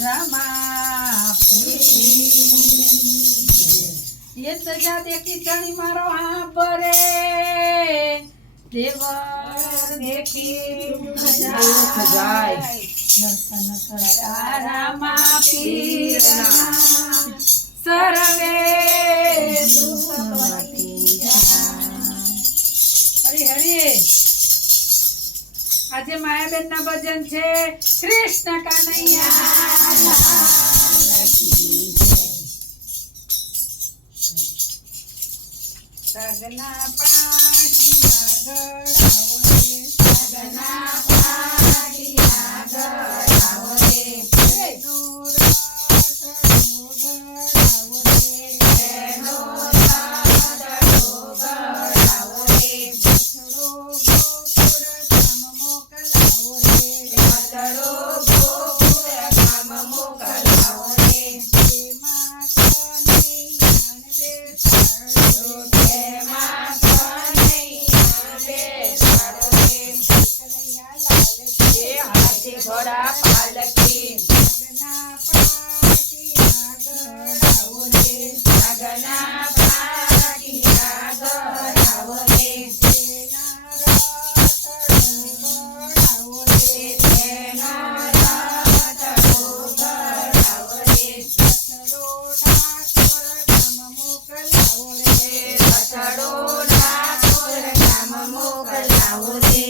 रामा ये सजा देखी चणी मारो हाँ बरे देवर देखी जाय दर्शन करा रामा पीरना सर्वे दुखमती हरि हरि આજે માયાબેન ના ભજન છે કૃષ્ણ કનૈયા સગના પાટિયા ગળાવો રે સગના પાટિયા ગળાવો રે એનો રાતડો ગળાવો રે એનો રાતડો ગળાવો રે છોડો घोड़ा पालकी सगना पाटिया गड़ावो रे सगना पाटिया गड़ावो रे तेना रातड़ो गड़ावो रे तेना रातड़ो गड़ावो रे रथड़ो ठाकुर गाम मोकलावो रे रथड़ो ठाकुर गाम मोकलावो रे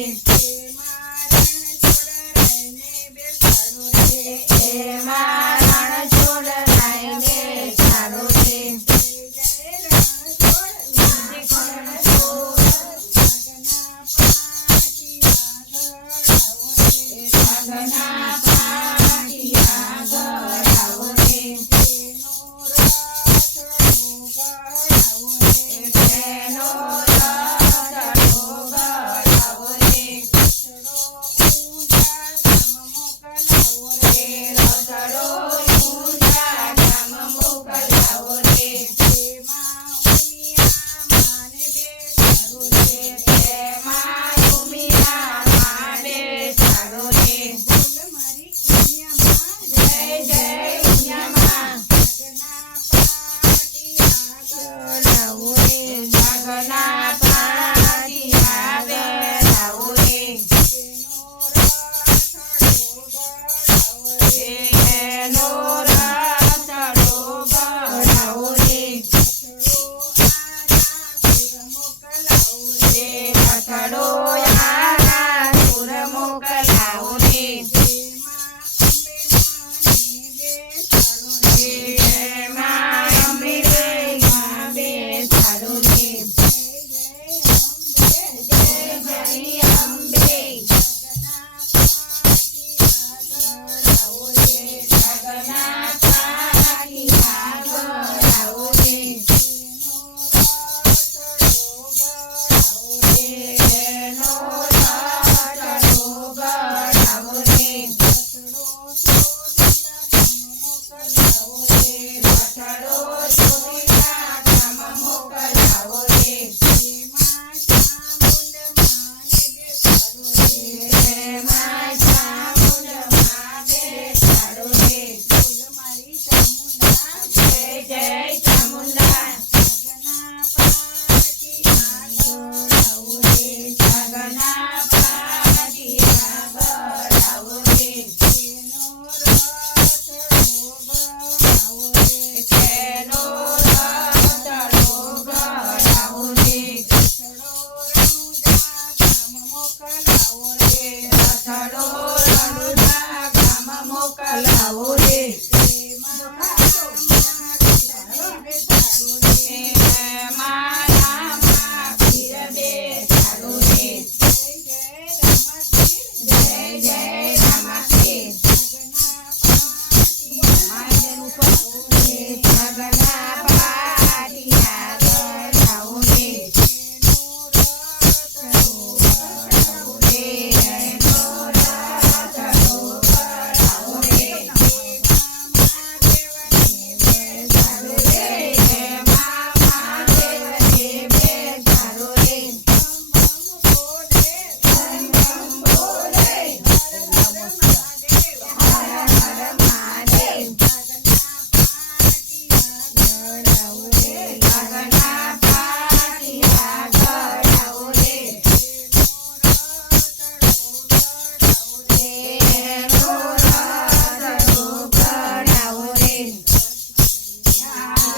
Gana